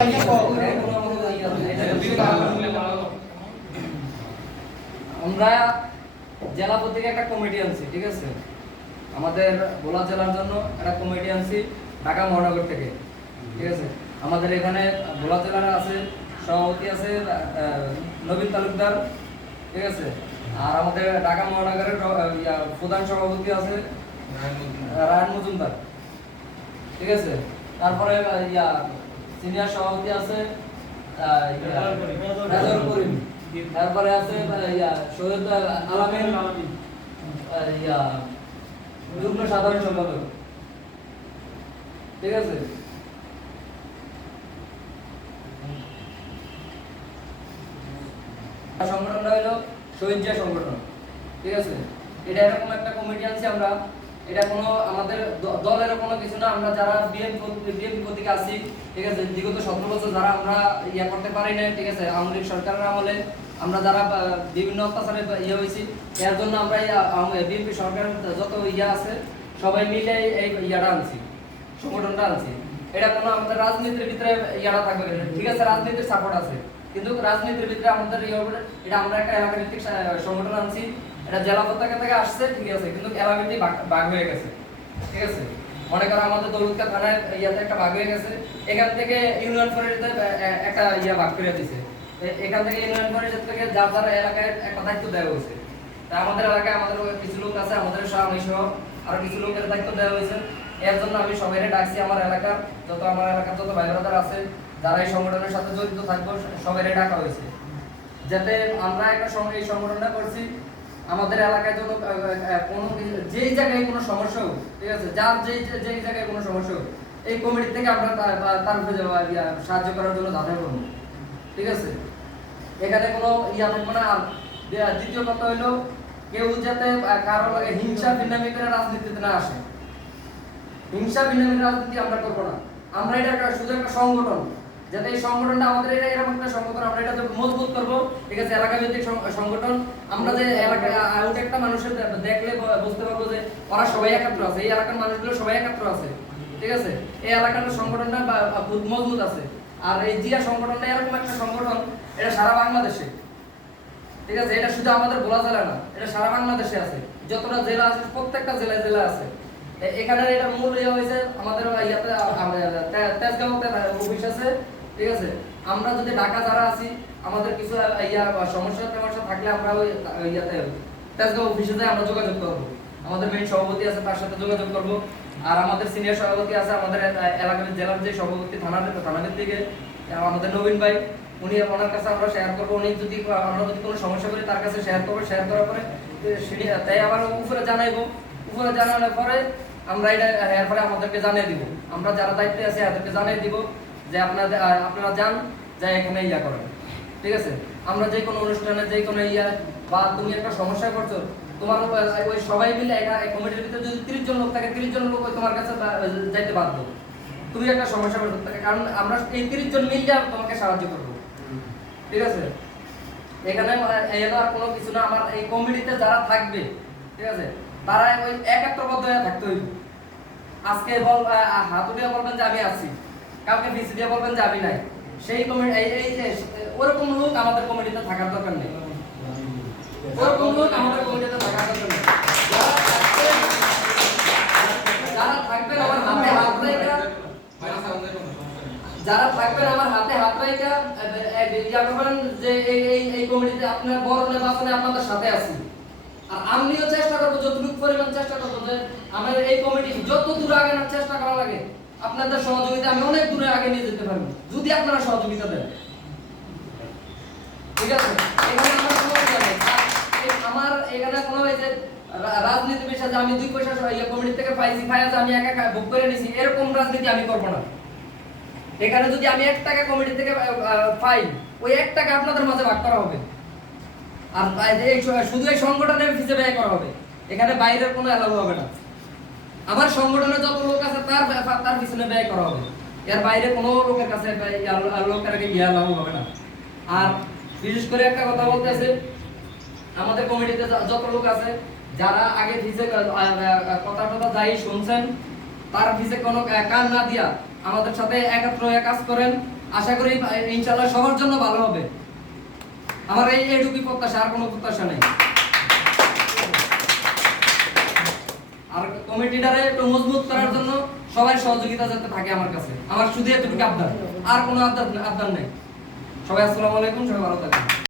আমরা জেলা থেকে একটা কমিটি আনছি, ঠিক আছে? আমাদের ভোলা জেলার জন্য একটা কমিটি আনছি ঢাকা মহানগর থেকে, ঠিক আছে? আমাদের এখানে ভোলা জেলার আছে সভাপতি আছে নবীন তালুকদার, ঠিক আছে? আর আমাদের ঢাকা মহানগরের প্রধান সভাপতি আছে রায়ন মজুমদার, ঠিক আছে? তারপরে সিনিয়র সভাপতি আছে রাজল করিম, তারপরে আছে সৈয়দ আলামিন যুগ্ম সাধারণ সম্পাদক, ঠিক আছে? সংগঠনটা হলো শহীদ জিয়া সংগঠন, ঠিক আছে? এটা এরকম একটা কমিটি আছে আমরা, এটা কোনো আমাদের দলের কোনো কিছু না। আমরা যারা বিএনপি প্রতীকে আছি, ঠিক আছে, বিগত 17 বছর যারা আমরা করতে পারি না, ঠিক আছে, আওয়ামী লীগ সরকারের আমলে আমরা যারা বিভিন্ন অত্যাচারে হয়েছি, এর জন্য আমরা বিএনপি সরকারের যত আছে সবাই মিলে এই আনছি, সংগঠনটা আনছি। এটা কোনো আমাদের রাজনীতির ভিতরে থাকবে, ঠিক আছে? রাজনীতির সাপোর্ট আছে, কিন্তু রাজনীতির ভিতরে আমাদের এটা আমরা একটা এলাকা ভিত্তিক সংগঠন আনছি। এটা জেলা পতাকা থেকে আসছে, ঠিক আছে, কিন্তু এলাকা ভিত্তিক ভাগ হয়ে গেছে, ঠিক আছে? মনে করো আমাদের দৌলতকা থানায় একটা ভাগ হয়ে গেছে, এখান থেকে ইউনিয়ন পরিষদে একটা ভাগ করে দিয়েছে। এখান থেকে ইউনিয়ন পরিষদ থেকে যার যার এলাকায় একটা দায়িত্ব দেওয়া হয়েছে। তাই আমাদের এলাকায় আমাদের কিছু লোক আছে, আমাদের আমি সহ আরো কিছু লোকের দায়িত্ব দেওয়া হয়েছে। এর জন্য আমি সবাই ডাকছি, আমার এলাকার যত ভাই ব্রাদার আছে যারা এই সংগঠনের সাথে জড়িত থাকবো সবাই ডাকা হয়েছে, যাতে আমরা একটা এই সংগঠনটা করছি আমাদের এলাকায় যত কোনো যেই জায়গায় কোনো সমস্যা হোক, ঠিক আছে, যার যেই জায়গায় কোনো সমস্যা হোক, এই কমিটি থেকে আমরা তার উপরে সাহায্য করার জন্য ঝাঁপাই করবো, ঠিক আছে? এখানে কোনো থাকবে না। আর দ্বিতীয় কথা হইলো কেউ যাতে কারো হিংসা ভিন্নামি করে রাজনীতিতে না আসে। হিংসা ভিন্নামি রাজনীতি আমরা করবো না। আমরা এটা শুধু একটা সংগঠন, যাতে এই সংগঠনটা আমাদের এটা এরকম একটা সংগঠন আমরা এটা মজবুত করবো, ঠিক আছে? এলাকা ভিত্তিক সংগঠন। আমরা যে এলাকায় আউট একটা মানুষের দেখলে বুঝতে পারবো যে ওরা সবাই একাত্র আছে, এই এলাকার মানুষগুলো সবাই একাত্র আছে, ঠিক আছে? এই এলাকার সংগঠনটা মজবুত আছে। আর এই জিয়া সংগঠনটা এরকম একটা সংগঠন, এটা সারা বাংলাদেশে, ঠিক আছে? এটা শুধু আমাদের ভোলা জেলা না, এটা সারা বাংলাদেশে আছে। যতটা জেলা আছে প্রত্যেকটা জেলা আছে। এখানে এটা মূল হয়েছে আমাদের তেজগাঁওতে অফিস আছে, ঠিক আছে? আমরা যদি ঢাকা যারা আছি আমাদের কিছু সমস্যা থাকলে আমরা ওই তেজগাঁও অফিসে যাই, আমরা যোগাযোগ করবো। আমাদের মেইন সভাপতি আছে, তার সাথে যোগাযোগ করবো। আর আমাদের সিনিয়র সভাপতি আছে, আমাদের এলাকার জেলার যে সভাপতি থানার থেকে আমাদের নবীন ভাই, উনি ওনার কাছে আমরা শেয়ার করবো। উনি যদি আমরা যদি কোনো সমস্যা করি তার কাছে শেয়ার করবো। শেয়ার করার পরে তাই আবার উপরে জানাইবো। উপরে জানানোর পরে আমরা এটা এরপরে আমাদেরকে জানিয়ে দিব। আমরা যারা দায়িত্বে আছে তাদেরকে জানিয়ে দিব যে আপনারা যান, যাই এখানে করেন, ঠিক আছে? আমরা যে কোনো অনুষ্ঠানে যে কোনো বা তুমি একটা সমস্যা করছো, তোমার ওই সবাই মিলে কমিটির ভিতরে যদি 30 জন লোক থাকে, 30 জন লোক তোমার কাছে যাইতে বাধ্য। তুমি একটা সমস্যা করছো, কারণ আমরা এই 30 জন মিলে তোমাকে সাহায্য করবো, ঠিক আছে? এখানে আর কোনো কিছু না। আমার এই কমিটিতে যারা থাকবে, ঠিক আছে, তারা ওই একাত্রবদ্ধ হয়ে থাকতে হইবে। আজকে হাতুড়িয়া বলবেন যে আমি আছি, কাউকে বিসি দিয়ে বলবেন যে আমি নাই। সেই কমিটি এই যে ওরকম লোক আমাদের কমিটিতে থাকার দরকার নেই। ওরকম লোক আমাদের কমিটিতে থাকার দরকার নেই। যারা থাকবেন আমার হাতে হাত রেখা, যারা থাকবেন আমার হাতে হাত রেখা করবেন যে এই কমিটিতে আপনার বড় নির্বাচনে আপনাদের সাথে আছি। আর আমিও চেষ্টা করবো, যতটুকু পরিমাণ চেষ্টা করবো যে আমার এই কমিটি যত দূরে আগানোর চেষ্টা করা লাগে, আপনাদের সহযোগিতা আমি অনেক দূরে আগে নিয়ে যেতে পারবো যদি আপনারা সহযোগিতা দেন, ঠিক আছে? আমার এখানে কোনো রাজনীতি বিষয় যে আমি 2 পয়সা কমিটি থেকে পাইছি, যে আমি একা ভোগ করে নিছি, এরকম রাজনীতি আমি করবো না। এখানে যদি আমি 1 টাকা কমিটি থেকে পাই, ওই 1 টাকা আপনাদের মাঝে ভাগ করা হবে। আর শুধু এই সংগঠনের পিছে ব্যয় করা হবে, এখানে বাইরের কোনো এলাও হবে না। আমার সংগঠনে যত লোক আছে তার পিছনে ব্যয় করা হবে, এর বাইরে কোনো লোকের কাছে লোকের আগে গিয়ে এলাও হবে না। আর বিশেষ করে একটা কথা বলতে আছে, আমাদের কমিটিতে যত লোক আছে যারা আগে ভিসে কথা যাই শুনছেন, তার ভিসে কোনো কান না দিয়া আমাদের সাথে একাত্র হয়ে কাজ করেন। আশা করি ইনশাআল্লাহ সবার জন্য ভালো হবে। আমার এইটুকুই প্রত্যাশা, আর কোনো প্রত্যাশা নেই। আর কমিটিটারে একটু মজবুত করার জন্য সবাই সহযোগিতা যাতে থাকে আমার কাছে, আমার শুধু এতটুকু আবদার, আর কোনো আবদার নেই। সবাই আসসালামু আলাইকুম, সবাই ভালো থাকবেন।